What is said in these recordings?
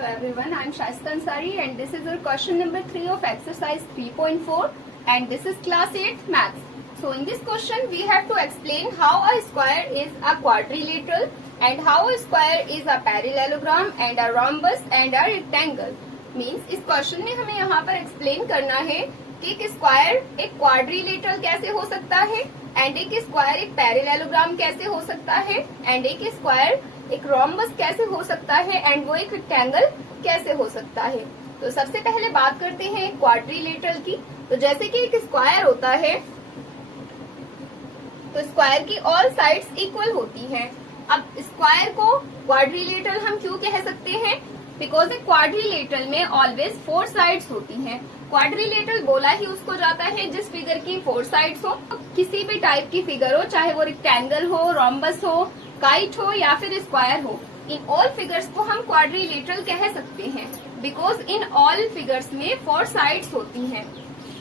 Hello everyone, I am Shaista Ansari and this is your question number 3 of exercise 3.4 and this is class 8 maths. So in this question we have to explain how a square is a quadrilateral and how a square is a parallelogram and a rhombus and a rectangle. Means इस question में हमें यहाँ पर explain करना है कि एक square एक क्वाड्रिलेटरल कैसे हो सकता है एंड एक स्क्वायर एक पैरेललोग्राम कैसे हो सकता है एंड एक स्क्वायर एक रोम्बस कैसे हो सकता है एंड वो एक रेक्टेंगल कैसे हो सकता है। तो सबसे पहले बात करते हैं क्वाड्रिलेटरल की। तो जैसे कि एक स्क्वायर होता है तो स्क्वायर की ऑल साइड्स इक्वल होती हैं। अब स्क्वायर को क्वाड्रिलेटरल हम क्यों कह सकते हैं? बिकॉज ए क्वाड्रिलेटरल में ऑलवेज 4 साइड्स होती हैं। क्वाड्रिलेटरल बोला ही उसको जाता है जिस फिगर की 4 साइड्स हो। किसी भी टाइप की फिगर हो, चाहे वो रेक्टेंगल हो, रोम्बस हो, काइट हो या फिर स्क्वायर हो, इन ऑल फिगर्स को हम क्वाड्रिलेटरल कह सकते हैं बिकॉज इन ऑल फिगर्स में 4 साइड्स होती हैं।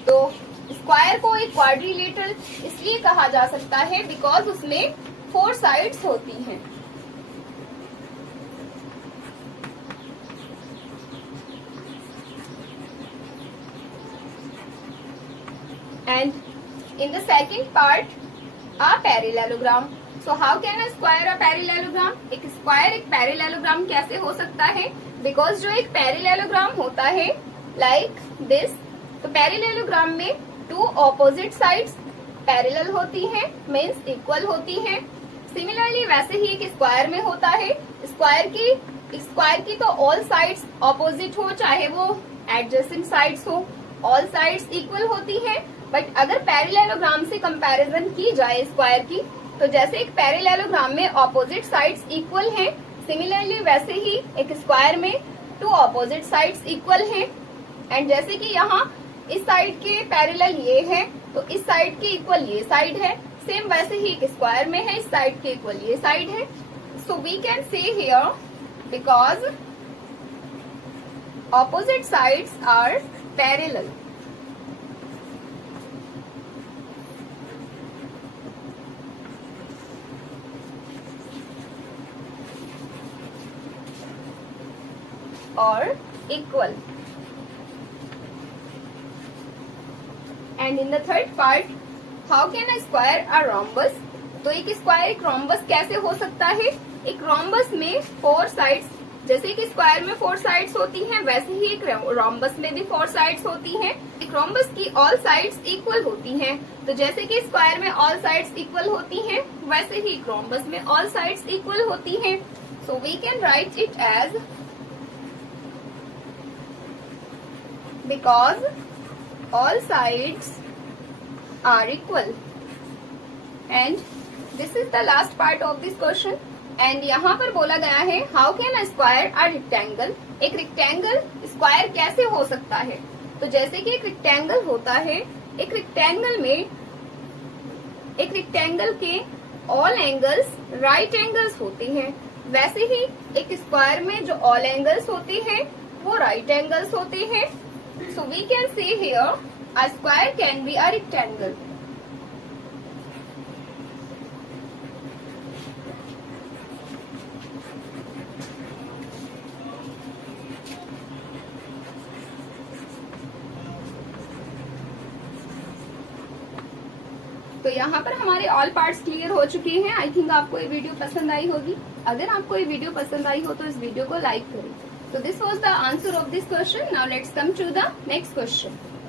तो स्क्वायर को एक क्वाड्रिलेटरल इसलिए कहा जा सकता है बिकॉज उसमें 4 साइड्स होती हैं। And in the second part, a parallelogram. So how can a square a parallelogram? एक स्क्वायर एक पैरेललोग्राम कैसे हो सकता है? बिकॉज जो एक पैरेललोग्राम होता है लाइक दिस, तो पैरेललोग्राम में 2 ऑपोजिट साइड्स पैरेलल होती हैं, मीन्स इक्वल होती हैं। सिमिलरली वैसे ही एक स्क्वायर में होता है। स्क्वायर की तो ऑल साइड्स ऑपोजिट हो, चाहे वो एडजेसेंट साइड्स हो, ऑल साइड्स इक्वल होती हैं। बट अगर पैरेललोग्राम से कंपैरिजन की जाए स्क्वायर की, तो जैसे एक पैरेललोग्राम में ऑपोजिट साइड्स इक्वल हैं, सिमिलरली वैसे ही एक स्क्वायर में 2 ऑपोजिट साइड्स इक्वल हैं। एंड जैसे कि यहाँ इस साइड के पैरेलल ये है तो इस साइड के इक्वल ये साइड है, सेम वैसे ही एक स्क्वायर में है, इस साइड के इक्वल ये साइड है। So we can say here because opposite sides are parallel. और equal. And in the third part, how can a square a rhombus? तो एक स्क्वायर एक रोम्बस कैसे हो सकता है? एक रोम्बस में 4 साइड्स, जैसे कि स्क्वायर में 4 साइड्स होती हैं वैसे ही एक रोम्बस में भी 4 साइड्स होती हैं। एक रोम्बस की ऑल साइड्स इक्वल होती हैं। तो जैसे कि स्क्वायर में ऑल साइड्स इक्वल होती हैं वैसे ही एक रोम्बस में ऑल साइड्स इक्वल होती हैं। So we can write it as because all sides are equal. And this is the last part of this question. And यहाँ पर बोला गया है how can a square a rectangle? एक rectangle square कैसे हो सकता है? तो जैसे कि एक रेक्टेंगल होता है, एक रेक्टेंगल के ऑल एंगल्स राइट एंगल्स होते हैं, वैसे ही एक स्क्वायर में जो ऑल एंगल्स होते हैं वो राइट एंगल्स होते हैं। So we can say here a square can be a rectangle. तो यहाँ पर हमारे ऑल पार्ट्स क्लियर हो चुके हैं। आई थिंक आपको ये वीडियो पसंद आई होगी। अगर आपको ये वीडियो पसंद आई हो तो इस वीडियो को लाइक करें। So this was the answer of this question. Now let's come to the next question.